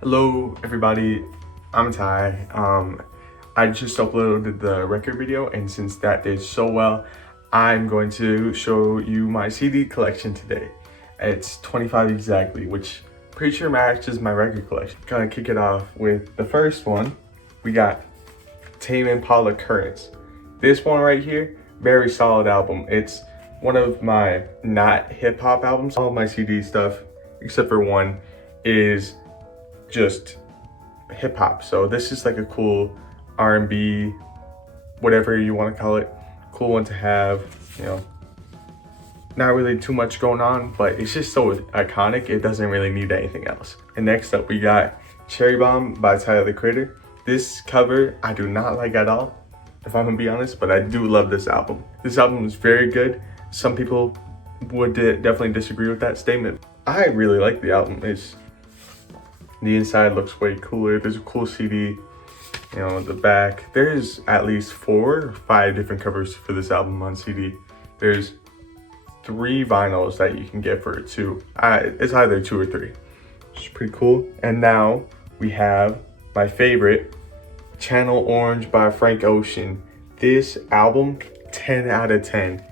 Hello everybody, I'm Ty. I just uploaded the record video, and since that did so well, I'm going to show you my CD collection today. It's 25 exactly, which pretty sure matches my record collection. Gonna kick it off with the first one. We got Tame Impala Currents. This one right here, very solid album. It's one of my not hip hop albums. All of my CD stuff, except for one, is just hip hop. So this is like a cool R&B, whatever you want to call it, cool one to have. Not really too much going on, but it's just so iconic. It doesn't really need anything else. And next up, we got Cherry Bomb by Tyler the Creator. This cover I do not like at all, if I'm gonna be honest, but I do love this album. This album is very good. Some people would definitely disagree with that statement. I really like the album. The inside looks way cooler. There's a cool CD, the back. There's at least 4 or 5 different covers for this album on CD. There's 3 vinyls that you can get for it too. It's either 2 or 3. It's pretty cool. And now we have my favorite, Channel Orange by Frank Ocean. This album, 10 out of 10.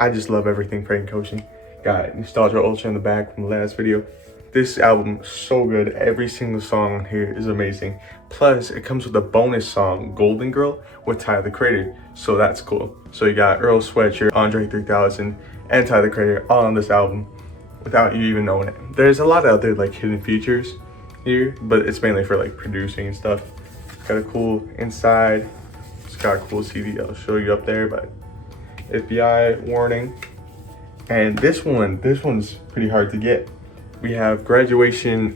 I just love everything Frank Ocean. Got Nostalgia Ultra in the back from the last video. This album is so good. Every single song on here is amazing. Plus, it comes with a bonus song, Golden Girl, with Tyler the Creator. So that's cool. So you got Earl Sweatshirt, Andre 3000, and Tyler the Creator all on this album without you even knowing it. There's a lot of other like hidden features here, but it's mainly for like producing and stuff. Got a cool inside. It's got a cool CD. I'll show you up there, but FBI warning. And this one's pretty hard to get. We have Graduation,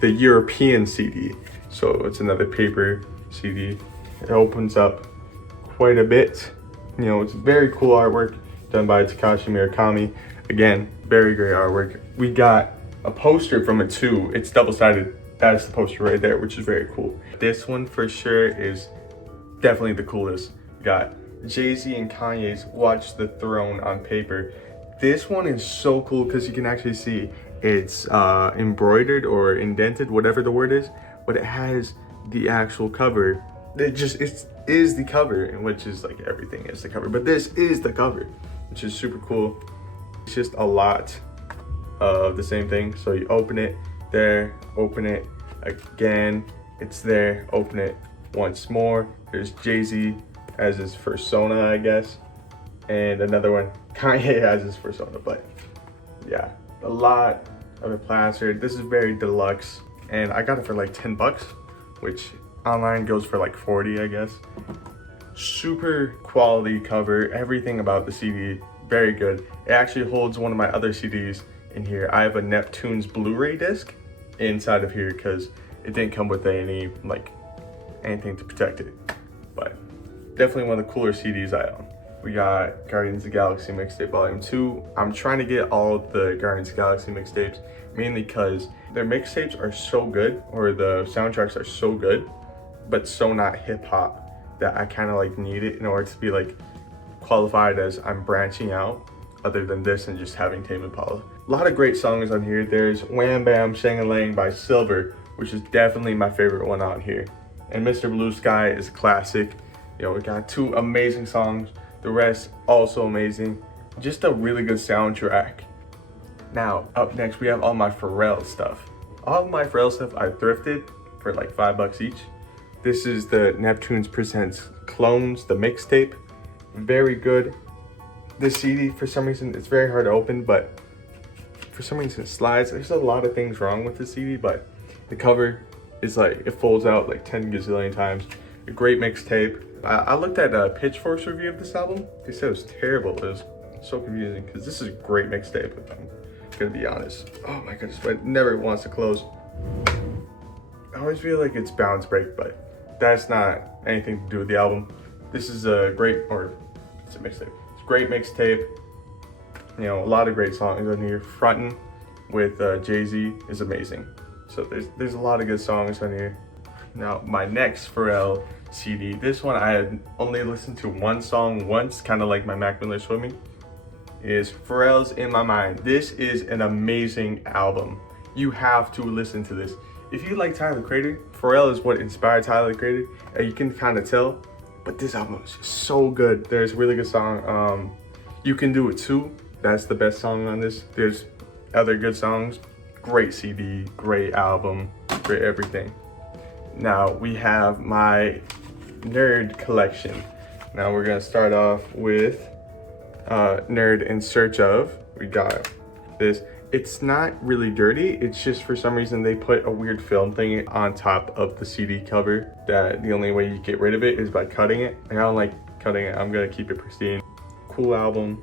the European CD. So it's another paper CD. It opens up quite a bit. It's very cool artwork done by Takashi Murakami. Again, very great artwork. We got a poster from it too. It's double-sided. That's the poster right there, which is very cool. This one for sure is definitely the coolest. We got Jay-Z and Kanye's Watch the Throne on paper. This one is so cool because you can actually see it's embroidered or indented, whatever the word is, but it has the actual cover. It is the cover, which is like everything is the cover, but this is the cover, which is super cool. It's just a lot of the same thing. So you open it there, open it again, it's there, open it once more. There's Jay-Z as his persona, I guess, and another one, Kanye has his persona, but yeah. A lot of it plastered. This is very deluxe, and I got it for like 10 bucks, which online goes for like 40, I guess. Super quality cover. Everything about the CD, very good. It actually holds one of my other CDs in here. I have a Neptune's Blu-ray disc inside of here because it didn't come with anything to protect it, but definitely one of the cooler CDs I own. We got Guardians of the Galaxy Mixtape Volume 2. I'm trying to get all of the Guardians of the Galaxy mixtapes, mainly because their mixtapes are so good, or the soundtracks are so good, but so not hip hop, that I kind of like need it in order to be like qualified as I'm branching out other than this and just having Tame Impala. A lot of great songs on here. There's Wham Bam Shang-a-Lang by Silver, which is definitely my favorite one on here. And Mr. Blue Sky is a classic. We got 2 amazing songs. The rest also amazing. Just a really good soundtrack. Now, up next, we have all my Pharrell stuff. All of my Pharrell stuff I thrifted for like $5 each. This is the Neptunes Presents Clones, the mixtape. Very good. The CD, for some reason, it's very hard to open, but for some reason it slides. There's a lot of things wrong with the CD, but the cover is like, it folds out like 10 gazillion times. A great mixtape. I looked at a Pitchfork's review of this album. They said it was terrible. It was so confusing because this is a great mixtape. I'm gonna be honest. Oh my goodness, but it never wants to close. I always feel like it's Balance Break, but that's not anything to do with the album. This is a great, or it's a mixtape. It's a great mixtape. A lot of great songs on here. Frontin' with Jay-Z is amazing. So there's a lot of good songs on here. Now, my next Pharrell CD, this one I had only listened to one song once, kind of like my Mac Miller Swimming, is Pharrell's In My Mind. This is an amazing album. You have to listen to this. if you like Tyler the Creator, Pharrell is what inspired Tyler the Creator, and you can kind of tell. But this album is just so good. There's a really good song, You Can Do It Too. That's the best song on this. There's other good songs. Great CD, great album, great everything. Now we have my nerd collection. Now we're gonna start off with Nerd in Search Of. We got this. It's not really dirty. It's just for some reason they put a weird film thing on top of the CD cover that the only way you get rid of it is by cutting it. And I don't like cutting it. I'm gonna keep it pristine. Cool album.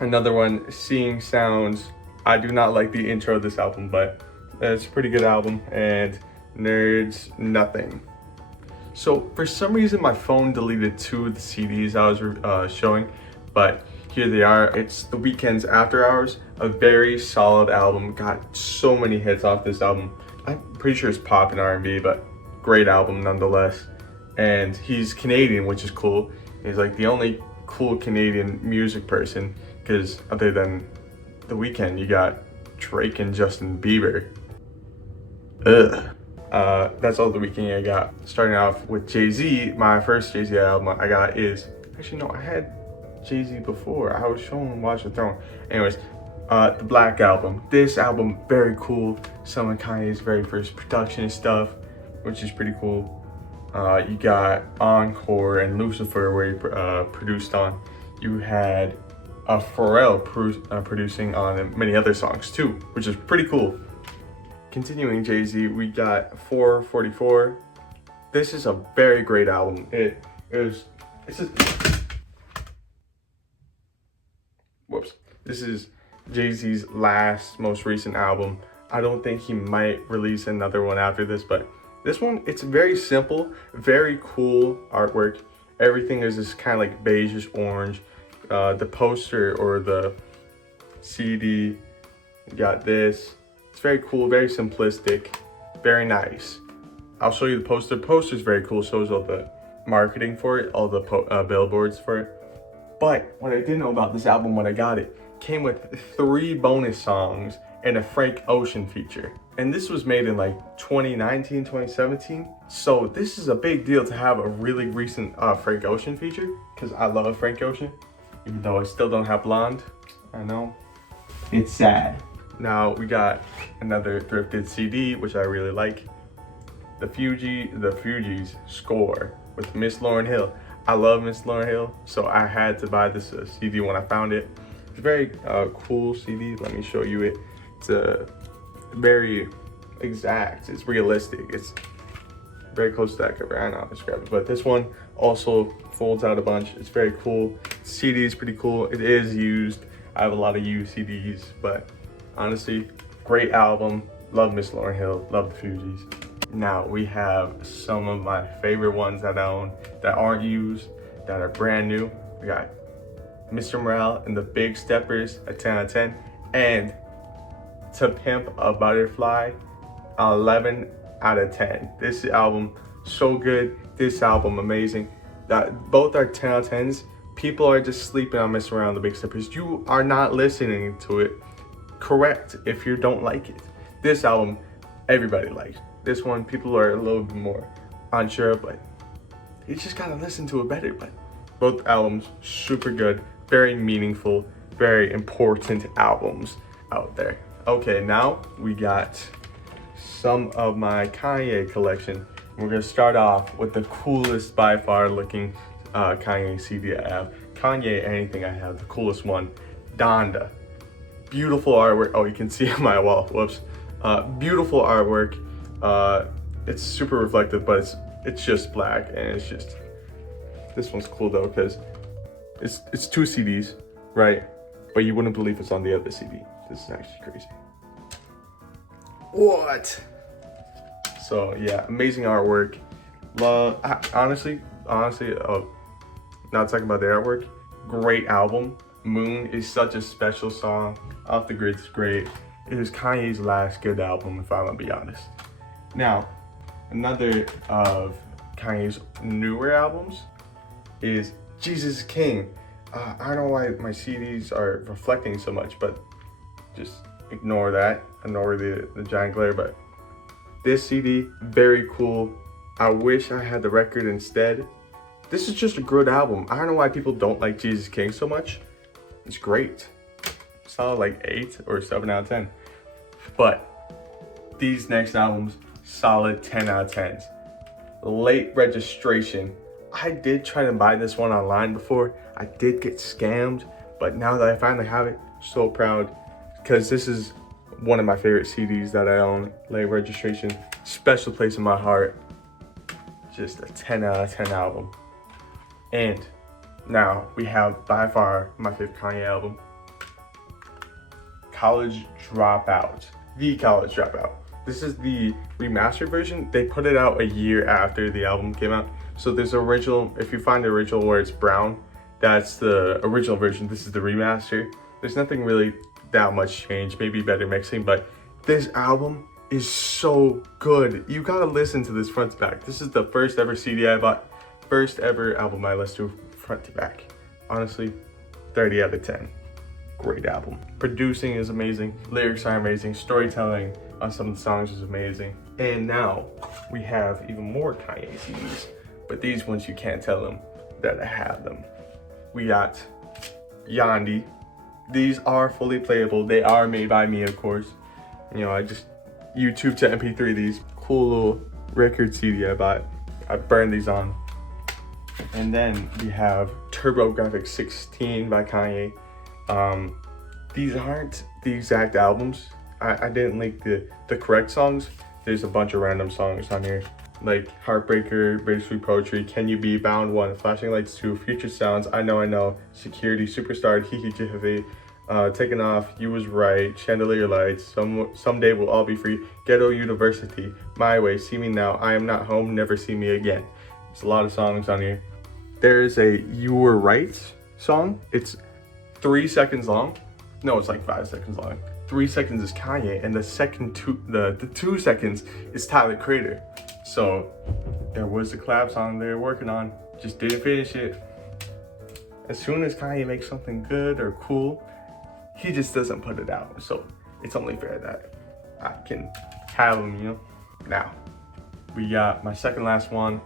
Another one, Seeing Sounds. I do not like the intro of this album, but it's a pretty good album. And Nerds Nothing. So for some reason my phone deleted 2 of the CDs I was showing, but here they are. It's The Weeknd's After Hours, a very solid album. Got so many hits off this album. I'm pretty sure it's pop and R&B, but great album nonetheless. And he's Canadian, which is cool. He's like the only cool Canadian music person, because other than The Weeknd, you got Drake and Justin Bieber. Ugh. That's all The Weeknd I got. Starting off with Jay-Z, my first Jay-Z album I got is, actually no, I had Jay-Z before. I was showing Watch the Throne. Anyways, the Black Album. This album, very cool. Some of Kanye's very first production and stuff, which is pretty cool. You got Encore and Lucifer, where he produced on. You had Pharrell producing on many other songs too, which is pretty cool. Continuing Jay-Z, we got 444. This is a very great album. This is Jay-Z's most recent album. I don't think he might release another one after this, but this one, it's very simple, very cool artwork. Everything is just kind of like beigeish orange. The poster or the CD, you got this. It's very cool, very simplistic, very nice. I'll show you the poster. The poster's very cool, shows all the marketing for it, all the billboards for it. But what I didn't know about this album when I got it, came with 3 bonus songs and a Frank Ocean feature. And this was made in like 2019, 2017. So this is a big deal to have a really recent Frank Ocean feature, because I love Frank Ocean, even though I still don't have Blonde. I know, it's sad. Now we got another thrifted CD, which I really like. The Fugees Score with Miss Lauryn Hill. I love Miss Lauryn Hill, so I had to buy this CD when I found it. It's a very cool CD. Let me show you it. It's very exact. It's realistic. It's very close to that cover. I know how to describe it, but this one also folds out a bunch. It's very cool. The CD is pretty cool. It is used. I have a lot of used CDs, but honestly, great album. Love Miss Lauryn Hill. Love the Fugees. Now we have some of my favorite ones that I own that aren't used, that are brand new. We got Mr. Morale and the Big Steppers, a 10 out of 10, and To Pimp a Butterfly, 11 out of 10. This album, so good. This album, amazing. Both are 10 out of 10s. People are just sleeping on Mr. Morale and the Big Steppers. You are not listening to it correct if you don't like it. This album, everybody likes. This one, people are a little bit more unsure, but you just gotta listen to it better. But both albums, super good, very meaningful, very important albums out there. Okay, now we got some of my Kanye collection. We're gonna start off with the coolest by far looking Kanye CD I have. Kanye anything I have, the coolest one, Donda. Beautiful artwork. Oh, you can see on my wall, whoops. Beautiful artwork. It's super reflective, but it's just black, and it's just, this one's cool though, because it's 2 CDs, right? But you wouldn't believe it's on the other CD. This is actually crazy. What? So yeah, amazing artwork. Love, honestly, not talking about the artwork, great album. Moon is such a special song. Off the Grid's great. It was Kanye's last good album, if I'm gonna be honest. Now, another of Kanye's newer albums is Jesus is King. I don't know why my CDs are reflecting so much, but just ignore that. Ignore the giant glare, but This CD, very cool. I wish I had the record instead. This is just a good album. I don't know why people don't like Jesus King so much. It's great. Solid like 8 or 7 out of 10. But these next albums, solid 10 out of 10s. Late Registration. I did try to buy this one online before. I did get scammed, but now that I finally have it, so proud, because this is one of my favorite CDs that I own. Late Registration, special place in my heart. Just a 10 out of 10 album. And now we have by far my favorite Kanye album, College Dropout. The College Dropout. This is the remastered version. They put it out a year after the album came out. So there's original, if you find the original where it's brown, that's the original version. This is the remaster. There's nothing really that much change, maybe better mixing, but this album is so good. You gotta listen to this front to back. This is the first ever CD I bought, first ever album I listened to front to back. Honestly, 30 out of 10. Great album. Producing is amazing, lyrics are amazing, storytelling on some of the songs is amazing. And now we have even more Kanye CDs, but these ones you can't tell them that I have them. We got Yandhi. These are fully playable. They are made by me, of course. You know, I just YouTube to MP3 these. Cool little record CD I bought. I burned these on. And then we have TurboGrafx 16 by Kanye. These aren't the exact albums. I didn't link the correct songs. There's a bunch of random songs on here, like Heartbreaker, Bittersweet Poetry, Can You Be, Bound 1, Flashing Lights 2, Future Sounds, I Know, Security, Superstar, Hiki Jiffy, Taken Off, You Was Right, Chandelier Lights, Someday We'll All Be Free, Ghetto University, My Way, See Me Now, I Am Not Home, Never See Me Again. There's a lot of songs on here. There's a You Were Right song. It's 3 seconds long. No, it's like 5 seconds long. 3 seconds is Kanye, and the second the 2 seconds is Tyler Creator. So there was a collab song they were working on, just didn't finish it. As soon as Kanye makes something good or cool, he just doesn't put it out. So it's only fair that I can have him, you know. Now, we got my second last one,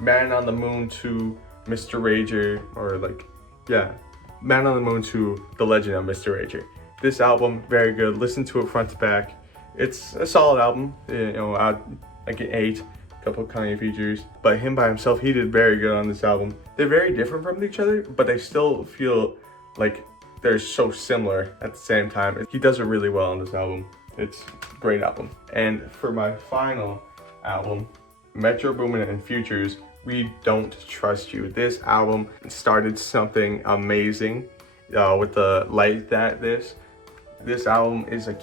Man on the Moon 2, Mr. Rager, or like, yeah, Man on the Moon 2, The Legend of Mr. Rager. This album, very good. Listen to it front to back. It's a solid album. You know, I'd like an 8. A couple of Kanye features, but him by himself, he did very good on this album. They're very different from each other, but they still feel like they're so similar at the same time. He does it really well on this album. It's a great album. And for my final album, Metro Boomin and Futures, We Don't Trust You. This album started something amazing with the Like That This. This album is a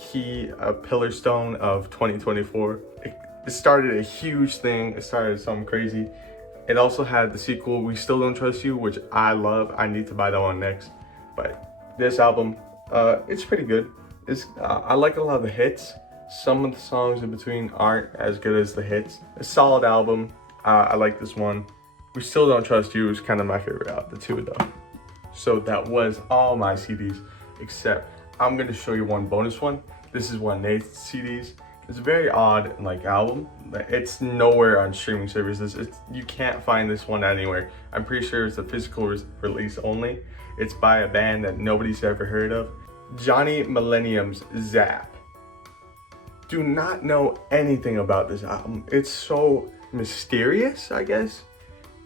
pillar stone of 2024. It started a huge thing. It started something crazy. It also had the sequel, We Still Don't Trust You, which I love. I need to buy that one next. But this album, it's pretty good. I like a lot of the hits. Some of the songs in between aren't as good as the hits. A solid album. I like this one. We Still Don't Trust You is kind of my favorite out of the two though. So that was all my CDs, except I'm gonna show you one bonus one. This is one of Nate's CDs. It's a very odd like album. It's nowhere on streaming services. You can't find this one anywhere. I'm pretty sure it's a physical release only. It's by a band that nobody's ever heard of. Johnny Millennium's Zap. Do not know anything about this album. It's so mysterious, I guess.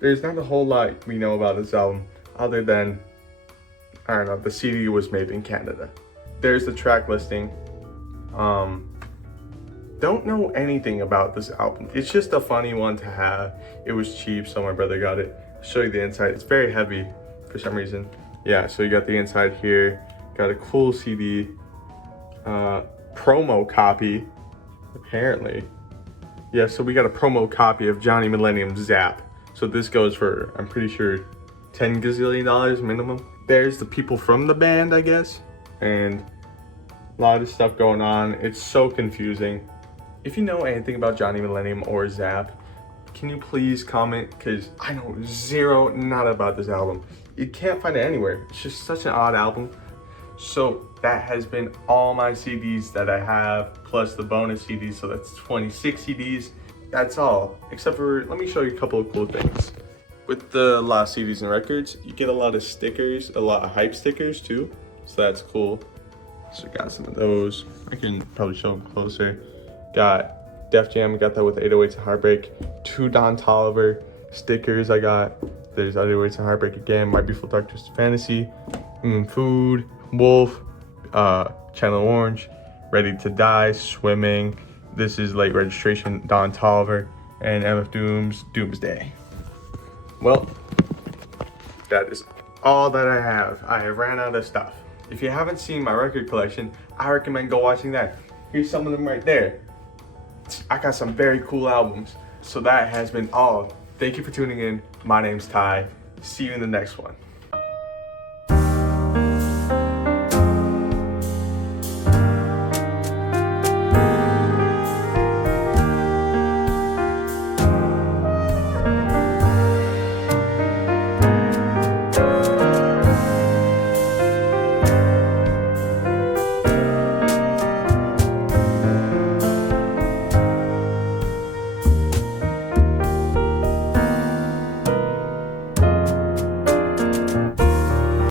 There's not a whole lot we know about this album other than, I don't know, the CD was made in Canada. There's the track listing. Don't know anything about this album. It's just a funny one to have. It was cheap, so my brother got it. I'll show you the inside. It's very heavy for some reason. Yeah, so you got the inside here. Got a cool CD. Promo copy, apparently. Yeah, so we got a promo copy of Johnny Millennium's Zap. So this goes for, I'm pretty sure, $10 gazillion minimum. There's the people from the band, I guess. And a lot of stuff going on. It's so confusing. If you know anything about Johnny Millennium or Zap, can you please comment? Because I know nada about this album. You can't find it anywhere. It's just such an odd album. So that has been all my CDs that I have, plus the bonus CDs, so that's 26 CDs. That's all, except for, let me show you a couple of cool things. With the last CDs and records, you get a lot of stickers, a lot of hype stickers too, so that's cool. So got some of those. I can probably show them closer. Got Def Jam, got that with 808s and Heartbreak. 2 Don Toliver stickers I got. There's 808s and Heartbreak again, My Beautiful Dark Twisted Fantasy, Food, Wolf, Channel Orange, Ready to Die, Swimming. This is Late Registration, Don Toliver, and MF Doom's Doomsday. Well, that is all that I have. I ran out of stuff. If you haven't seen my record collection, I recommend go watching that. Here's some of them right there. I got some very cool albums. So that has been all. Thank you for tuning in. My name's Ty. See you in the next one.